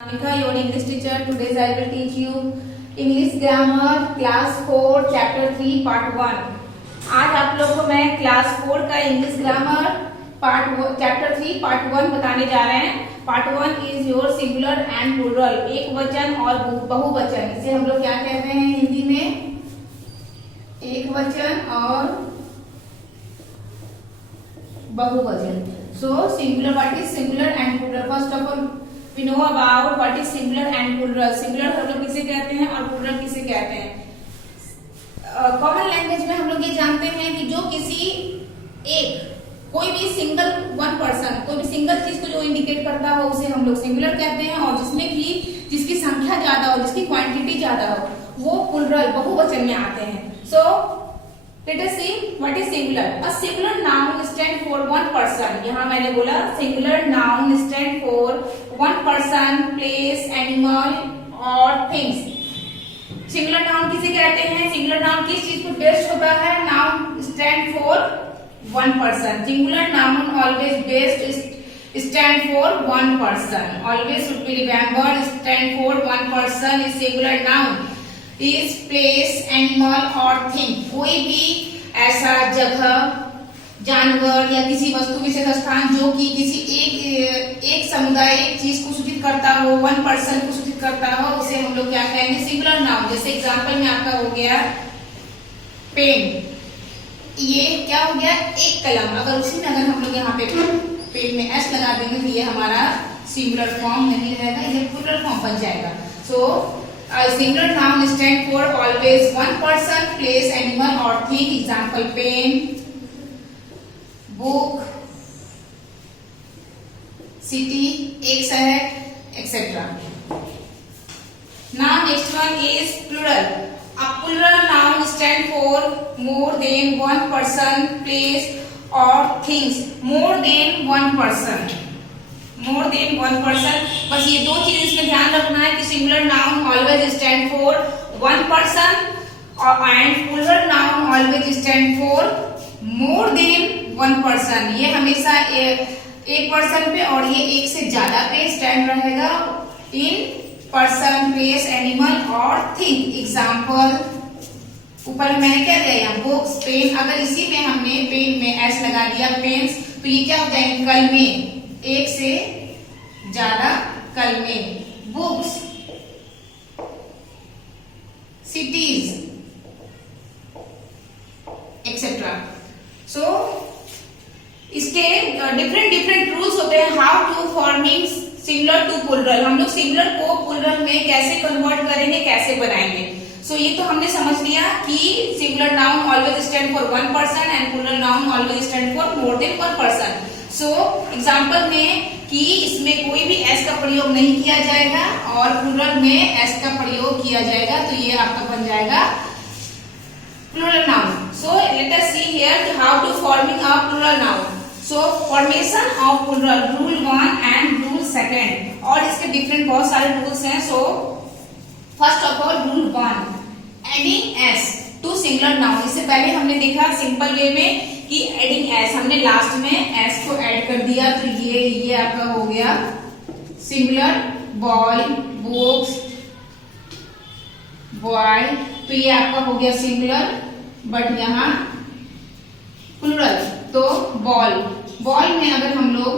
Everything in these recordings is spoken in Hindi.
Monica, your English teacher. Today I will teach you English grammar class 4 chapter 3 part 1. आज आप लोग को मैं क्लास 4 का इंग्लिश ग्रामर चैप्टर 3 पार्ट 1 बताने जा रहे हैं। Part 1 is your singular and plural, एक वचन और बहुवचन। इसे हम लोग क्या कहते हैं हिंदी में? एक वचन और बहुवचन। So singular, what is singular and plural? First of all we know about what is singular and plural. singular हम लोग किसे कहते हैं और plural किसे कहते हैं? कॉमन लैंग्वेज में हम लोग ये जानते हैं कि जो किसी कोई भी सिंगल वन पर्सन, कोई भी सिंगल चीज को जो इंडिकेट करता हो उसे हम लोग सिंगुलर कहते हैं, और जिसमें कि जिसकी संख्या ज्यादा हो, जिसकी क्वांटिटी ज्यादा हो, वो प्लूरल बहुवचन में आते हैं। सो let us see what is singular. A singular noun stand for one person. यहाँ मैंने बोला singular noun stand for one person, place, animal or things. singular noun किसे कहते हैं? singular noun किस चीज को बेस्ड होता है? noun stand for one person. singular noun always based stand for one person. Always should be remembered, stand for one person is singular noun. is place, animal और thing. कोई भी ऐसा जगह, जानवर या किसी वस्तु विशेष स्थान जो कि किसी एक समुदाय, एक चीज को सूचित करता हो, वन पर्सन को सूचित करता हो, उसे हम लोग क्या कहेंगे? Singular noun. जैसे एग्जांपल में आपका हो गया पेन, ये क्या हो गया? एक कलम। अगर उसी में अगर हम लोग यहाँ पे पेन में एस लगा देंगे तो ये हमारा सिंगुलर फॉर्म नहीं रहेगा, ये प्लूरल फॉर्म बन जाएगा। सो a singular noun stand for always one person, place, animal or thing. Example: pen, book, city, एक शहर, etc. Now next one is plural. A plural noun stand for more than one person, place or things. More than one person. More than one person. बस ये दो चीज इसमें ध्यान रखना है कि singular noun always stand for one person and plural noun always stand for more than one person. ये हमेशा एक पर्सन पे और ये एक से ज्यादा पे स्टैंड रहेगा इन पर्सन, प्लेस, एनिमल और थिंग। एग्जाम्पल ऊपर में मैंने क्या दिया? यहाँ बुक्स, पेन। अगर इसी में हमने पेन में एस लगा दिया, पेन्स, तो ये क्या होता है? कल में एक से ज्यादा कलमे, बुक्स, सिटीज एक्सेट्रा। सो इसके डिफरेंट रूल्स होते हैं how to forming singular to plural. हम लोग सिंगुलर को प्लूरल में कैसे कन्वर्ट करेंगे, कैसे बनाएंगे? सो ये तो हमने समझ लिया कि singular noun always stand for one person and plural noun always stand for more than one person. So example में कि इसमें कोई भी एस का प्रयोग नहीं किया जाएगा और प्लूरल में एस का प्रयोग किया जाएगा, तो ये आपका बन जाएगा plural noun. So let us see here how to forming a plural noun. So formation of plural, rule 1 and rule 2, और इसके डिफरेंट बहुत सारे रूल्स हैं। So first of all rule 1, adding S to singular noun. इससे पहले हमने देखा सिंपल वे में कि एडिंग एस, हमने लास्ट में एस को ऐड कर दिया, तो ये आपका हो गया सिंगुलर। बॉय, बुक्स, बॉय, तो ये आपका हो गया सिंगुलर, बट यहाँ प्लूरल। तो बॉल, बॉल में अगर हम लोग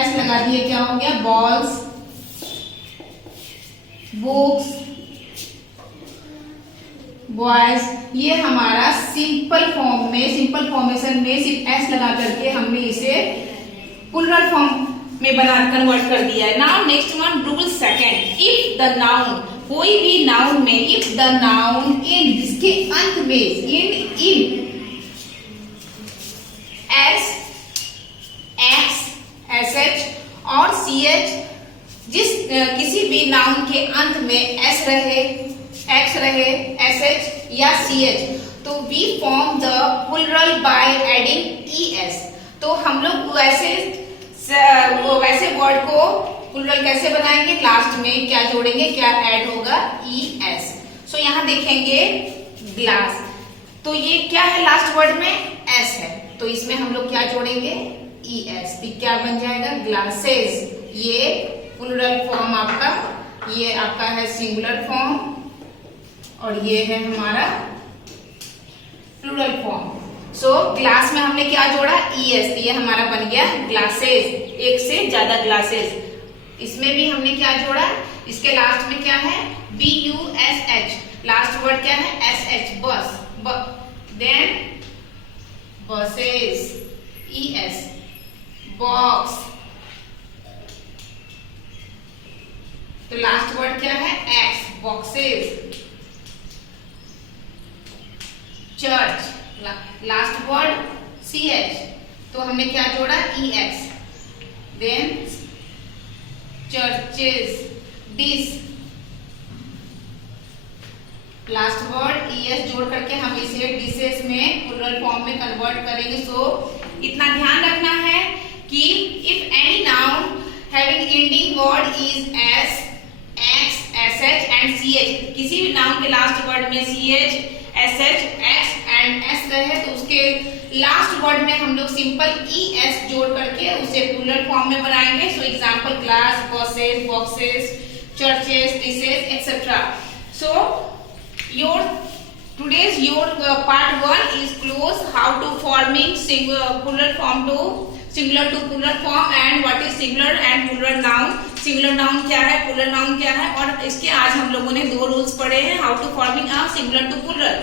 एस लगा दिए क्या हो गया? Balls, books, boys. ये हमारा सिंपल फॉर्म में, सिंपल फॉर्मेशन में सिर्फ एस लगा करके हमने इसे प्लूरल फॉर्म में बना कन्वर्ट कर दिया है। Now next one rule 2, if the noun, कोई भी नाउन में इफ द नाउन इन, जिसके अंत में इन एस, एक्स, एसएच और सीएच, किसी भी नाउन के अंत में एस रहे, एक्स रहे, एसएच या सीएच, तो we form the plural by adding ES. तो हम लोग वैसे वर्ड को प्लूरल कैसे बनाएंगे? लास्ट में क्या जोड़ेंगे, क्या ऐड होगा? ईएस। सो यहाँ देखेंगे ग्लास, तो ये क्या है? लास्ट वर्ड में एस है, तो इसमें हम लोग क्या जोड़ेंगे? ईएस। क्या बन जाएगा? ग्लासेस। ये प्लूरल फॉर्म आपका, ये आपका है सिंगुलर फॉर्म और ये है हमारा प्लूरल फॉर्म। सो ग्लास में हमने क्या जोड़ा, ES, ये हमारा बन गया ग्लासेस, एक से ज्यादा ग्लासेस। इसमें भी हमने क्या जोड़ा, इसके लास्ट में क्या है, BUSH, लास्ट वर्ड क्या है, SH, bus, then buses, ES, box, तो लास्ट वर्ड क्या है, X, boxes, church, last word CH, तो हमने क्या जोड़ा, EX, then churches, dish, last word ES जोड़ करके हम इसे डिसेस में प्लूरल फॉर्म में कन्वर्ट करेंगे। सो इतना ध्यान रखना है कि if any noun having ending word is S, X, SH and CH, किसी भी नाउन के लास्ट वर्ड में CH, SH, X and S रहे तो उसके लास्ट वर्ड में हम लोग सिंपल ES जोड़ करके उसे प्लूरल फॉर्म में बनाएंगे। So example glass, buses, boxes, churches, dishes etcetera. So your today's part 1 is close, how to forming plural form to singular to plural form and what is singular and plural noun, singular noun क्या है, plural noun क्या है, और इसके आज हम लोगों ने 2 रूल्स पढ़े हैं, how to forming a singular to plural।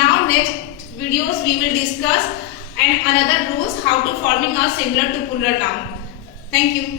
Now next videos we will discuss and another rules how to forming a singular to plural noun। Thank you।